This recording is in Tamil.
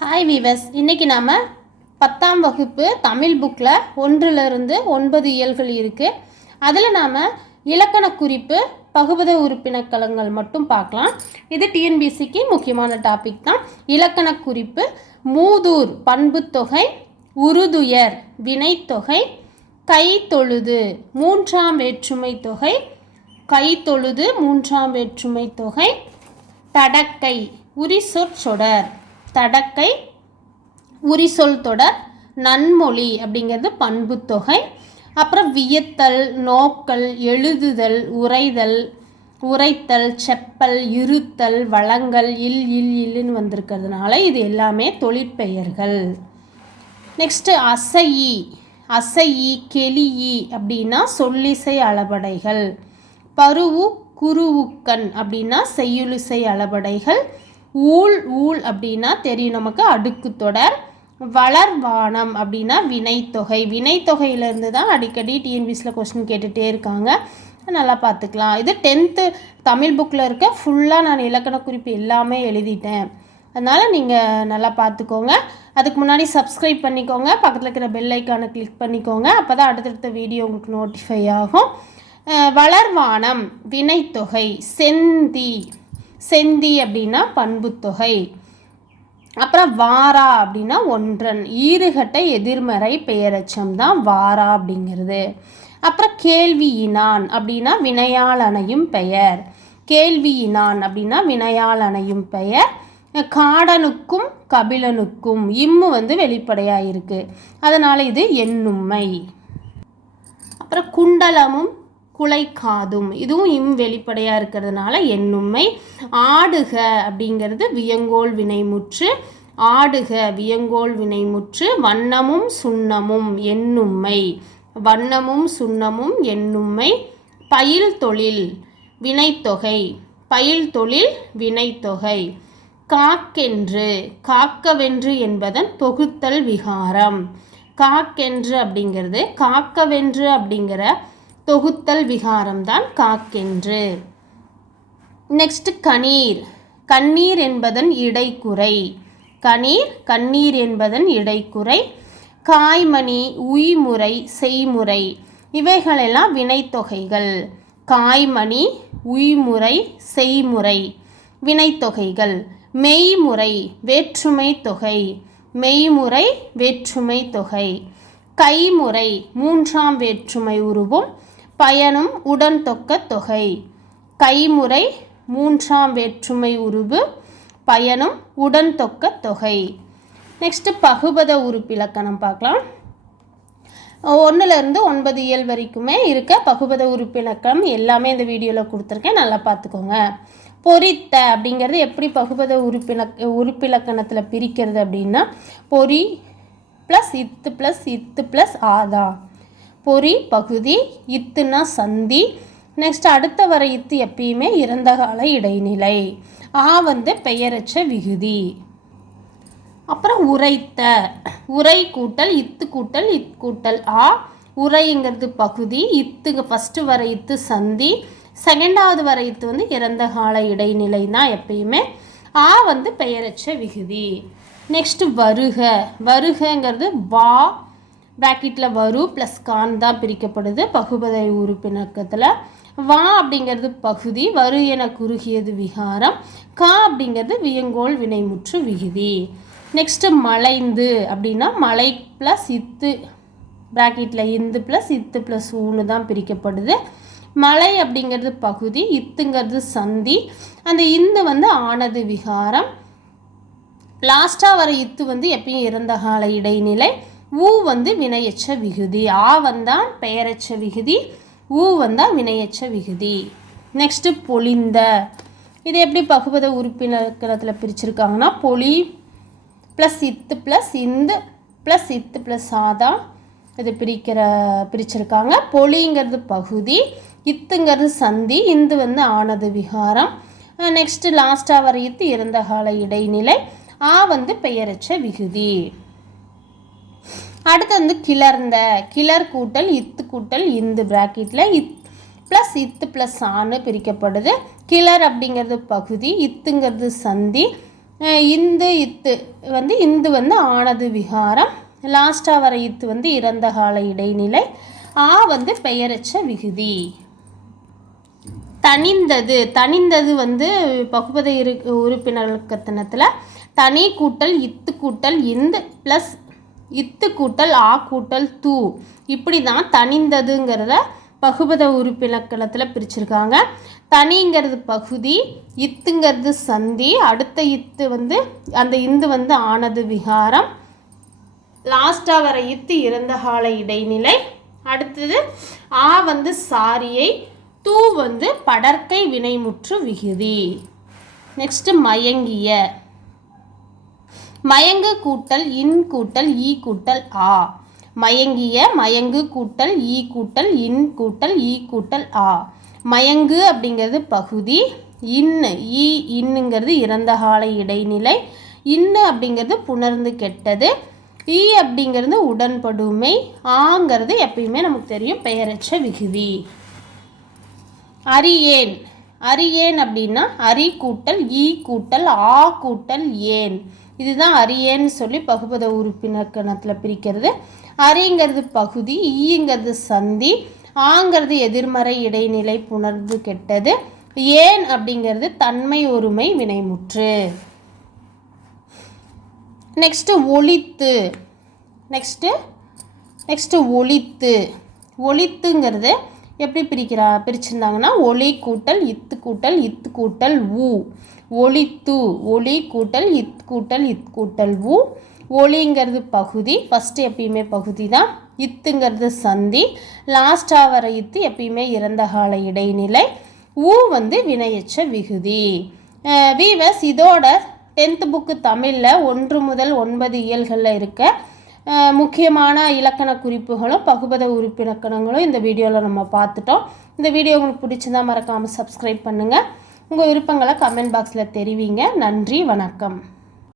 ஹாய் வீவர்ஸ், இன்றைக்கி நாம் 10ஆம் வகுப்பு தமிழ் புக்கில் 1லிருந்து 9 இயல்கள் இருக்குது. அதில் நாம் இலக்கண குறிப்பு பகுபத உறுப்பினக்கலங்கள் மட்டும் பார்க்கலாம். இது டிஎன்பிசிக்கு முக்கியமான டாபிக் தான். இலக்கண குறிப்பு மூதூர் பண்புத்தொகை, உருதுயர் வினைத்தொகை, கைத்தொழுது 3ஆம் வேற்றுமை தொகை, கைத்தொழுது 3ஆம் வேற்றுமை தொகை, தடக்கை உரிசொற்சொடர், தடக்கை உரிசொல் தொடர், நன்மொழி அப்படிங்கிறது பண்புத்தொகை. அப்புறம் வியத்தல், நோக்கல், எழுதுதல், உரைதல், உரைத்தல், செப்பல், இருத்தல், வழங்கல், இல்லுன்னு வந்திருக்கிறதுனால இது எல்லாமே தொழிற்பெயர்கள். நெக்ஸ்ட்டு அசையி, அசையி, கெளியி அப்படின்னா சொல்லிசை அளபடைகள். பருவு குருவுக்கண் அப்படின்னா செய்யுளிசை அளபடைகள். ஊழ் ஊழ் அப்படின்னா தெரியும் நமக்கு, அடுக்கு தொடர். வளர்வானம் அப்படின்னா வினைத்தொகை. வினைத்தொகையிலேருந்து தான் அடிக்கடி டிஎன்பிசியில் கொஸ்டின் கேட்டுகிட்டே இருக்காங்க, நல்லா பார்த்துக்கலாம். இது 10th தமிழ் புக்கில் இருக்க ஃபுல்லாக நான் இலக்கண குறிப்பு எல்லாமே எழுதிட்டேன், அதனால் நீங்கள் நல்லா பார்த்துக்கோங்க. அதுக்கு முன்னாடி சப்ஸ்கிரைப் பண்ணிக்கோங்க, பக்கத்தில் இருக்கிற பெல் ஐக்கானை கிளிக் பண்ணிக்கோங்க, அப்போ தான் அடுத்தடுத்த வீடியோ உங்களுக்கு நோட்டிஃபை ஆகும். வளர்வானம் வினைத்தொகை. செந்தி, செந்தி அப்படின்னா பண்புத்தொகை. அப்புறம் வாரா அப்படின்னா ஒன்றன். ஈறுகட்ட எதிர்மறை பெயரச்சம் தான் வாரா அப்படிங்கிறது. அப்புறம் கேள்வியினான் அப்படின்னா வினையால் அணையும் பெயர். கேள்வியினான் அப்படின்னா வினையால் அணையும் பெயர். காடனுக்கும் கபிலனுக்கும் இம்மு வெளிப்படையாக இருக்குது, அதனால் இது எண்ணும்மை. அப்புறம் குண்டலமும் குலைக்காதும் இதுவும் வெளிப்படையாக இருக்கிறதுனால எண்ணும்மை. ஆடுக அப்படிங்கிறது வியங்கோல் வினைமுற்று. ஆடுக வியங்கோல் வினைமுற்று. வண்ணமும் சுண்ணமும் எண்ணும்மை. வண்ணமும் சுண்ணமும் எண்ணும்மை. பயில் தொழில் வினைத்தொகை. பயில் தொழில் வினைத்தொகை. காக்கென்று, காக்கவென்று என்பதன் தொகுத்தல் விகாரம். காக்கென்று அப்படிங்கிறது காக்கவென்று அப்படிங்கிற தொகுத்தல் விகாரம் தான் காக்கென்று. நெக்ஸ்ட் கணீர். கண்ணீர் என்பதன் இடைக்குறை. கணீர் கண்ணீர் என்பதன் இடைக்குறை. காய்மணி, உய்முறை, செய்முறை இவைகளெல்லாம் வினைத்தொகைகள். காய்மணி, உய்முறை, செய்முறை வினைத்தொகைகள். மெய்முறை வேற்றுமை தொகை. மெய்முறை வேற்றுமை தொகை. கைமுறை 3ஆம் வேற்றுமை உருவும் பயனும் உடன் தொக்க தொகை. கைமுறை 3ஆம் வேற்றுமை உருவு பயனும் உடன் தொக்க தொகை. நெக்ஸ்ட்டு பகுபத உறுப்பிலக்கணம் பார்க்கலாம். 1லிருந்து 9 இயல் வரைக்குமே இருக்க பகுபத உறுப்பிலக்கணம் எல்லாமே இந்த வீடியோவில் கொடுத்துருக்கேன், நல்லா பார்த்துக்கோங்க. பொறித்த அப்படிங்கிறது எப்படி பகுபத உறுப்பிலக்கணத்தில் பிரிக்கிறது அப்படின்னா, பொறி ப்ளஸ் இத்து ப்ளஸ் இத்து ப்ளஸ் ஆதா. பொறி பகுதி, இத்துனா சந்தி. நெக்ஸ்ட் அடுத்த வர இத்து எப்பயுமே இறந்த கால இடைநிலை. பெயரச்ச விகுதி. அப்புறம் உரைத்த, உரை கூட்டல் இத்து கூட்டல் இத் கூட்டல் ஆ. உரைங்கிறது பகுதி, இத்துங்க ஃபஸ்ட்டு வர இத்து சந்தி, செகண்டாவது வர இத்து இறந்த கால இடைநிலை தான் எப்பயுமே. ஆ பெயரச்ச விகுதி. நெக்ஸ்ட்டு வருக. வருகங்கிறது வா ப்ராக்கெட்டில் வரு ப்ளஸ் கான் தான் பிரிக்கப்படுது பகுபத உறுப்பினக்கத்தில். வா அப்படிங்கிறது பகுதி, வரு என குறுகியது விகாரம். கா அப்படிங்கிறது வியங்கோல் வினைமுற்று விகுதி. நெக்ஸ்ட்டு மலைந்து அப்படின்னா மலை ப்ளஸ் இத்து ப்ராக்கெட்டில் இந்து ப்ளஸ் இத்து ப்ளஸ் ஊன்னு தான் பிரிக்கப்படுது. மலை அப்படிங்கிறது பகுதி, இத்துங்கிறது சந்தி, அந்த இந்து ஆனது விகாரம். லாஸ்ட்டாக வர இத்து எப்பயும் இறந்த கால இடைநிலை. ஊ வினையச்ச விகுதி. ஆ வந்தால் பெயரச்ச விகுதி, ஊ வந்தால் வினையச்ச விகுதி. நெக்ஸ்ட்டு பொலிந்த. இது எப்படி பகுபத உறுப்பினத்தில் பிரிச்சிருக்காங்கன்னா, பொலி ப்ளஸ் இத்து ப்ளஸ் இந்து ப்ளஸ் இத்து ப்ளஸ் ஆதா இது பிரிச்சிருக்காங்க. பொலிங்கிறது பகுதி, இத்துங்கிறது சந்தி, இந்து ஆனது விகாரம். நெக்ஸ்ட்டு லாஸ்ட்டாக வர இத்து இறந்த கால இடைநிலை. ஆ பெயரச்ச விகுதி. அடுத்து கிளர்ந்த. கிளர் கூட்டல் இத்து கூட்டல் இந்து ப்ராக்கெட்டில் ப்ளஸ் இத்து ப்ளஸ் ஆன்னு பிரிக்கப்படுது. கிளர் அப்படிங்கிறது பகுதி, இத்துங்கிறது சந்தி, இந்து இத்து இந்து ஆனது விகாரம், லாஸ்ட்டாக வர இத்து இறந்த கால இடைநிலை, ஆ பெயரச்ச விகுதி. தனிந்தது தனிந்தது பகுபத உறுப்பினர்க்கத்தனத்தில் தனி கூட்டல் இத்து கூட்டல் இந்து ப்ளஸ் இத்து கூட்டல் ஆ கூட்டல் தூ, இப்படி தான் தனிந்ததுங்கிறத பகுபத உறுப்பிலக்கணத்தில் பிரிச்சிருக்காங்க. தனிங்கிறது பகுதி, இத்துங்கிறது சந்தி, அடுத்த இத்து அந்த இந்து ஆனது விகாரம், லாஸ்ட்டாக வர இத்து இறந்த கால இடைநிலை, அடுத்தது ஆ சாரியை, தூ படற்கை வினைமுற்று விகுதி. நெக்ஸ்ட் மயங்கிய, மயங்கு கூட்டல் இன் கூட்டல் ஈ கூட்டல் ஆ, மயங்கிய மயங்கு கூட்டல் ஈ கூட்டல் இன் கூட்டல் ஈ கூட்டல் ஆ. மயங்கு அப்படிங்கிறது பகுதி, இன்னுங்கிறது இறந்த கால இடைநிலை, இன்னு அப்படிங்கிறது புணர்ந்து கெட்டது, ஈ அப்படிங்கிறது உடன்படுமை, ஆங்கிறது எப்பயுமே நமக்கு தெரியும் பெயரச்ச விகுதி. அரியேன், அரியேன் அப்படின்னா அரி கூட்டல் ஈ கூட்டல் ஆ கூட்டல் ஏன், இதுதான் அரியேன்னு சொல்லி பகுபத உறுப்பினக்கணத்தில் பிரிக்கிறது. அரிங்கிறது பகுதி, ஈங்கிறது சந்தி, ஆங்கிறது எதிர்மறை இடைநிலை புணர்ந்து கெட்டது, ஏன் அப்படிங்கிறது தன்மை ஒருமை வினைமுற்று. நெக்ஸ்ட் ஒலித்து, நெக்ஸ்ட்டு ஒலித்து, ஒலித்துங்கிறது எப்படி பிரிச்சிருந்தாங்கன்னா ஒலி கூட்டல் இத்து கூட்டல் ஊ, ஒலித்து, ஒலி கூட்டல் இத் கூட்டல் ஊ. ஒலிங்கிறது பகுதி, ஃபஸ்ட்டு எப்பயுமே பகுதி தான், இத்துங்கிறது சந்தி, லாஸ்ட்டாக வர இத்து எப்பயுமே இறந்த கால இடைநிலை, ஊ வினையச்ச விகுதி. வீவர்ஸ், இதோட 10th புக்கு தமிழில் 1 முதல் 9 இயல்களில் இருக்க முக்கியமான இலக்கண குறிப்புகளும் பகுபத உறுப்பிலக்கணங்களும் இந்த வீடியோவில் நம்ம பார்த்துட்டோம். இந்த வீடியோ உங்களுக்கு பிடிச்சிருந்தா மறக்காமல் சப்ஸ்கிரைப் பண்ணுங்கள். உங்கள் விருப்பங்களை கமெண்ட் பாக்ஸில் தெரிவிங்க. நன்றி, வணக்கம்.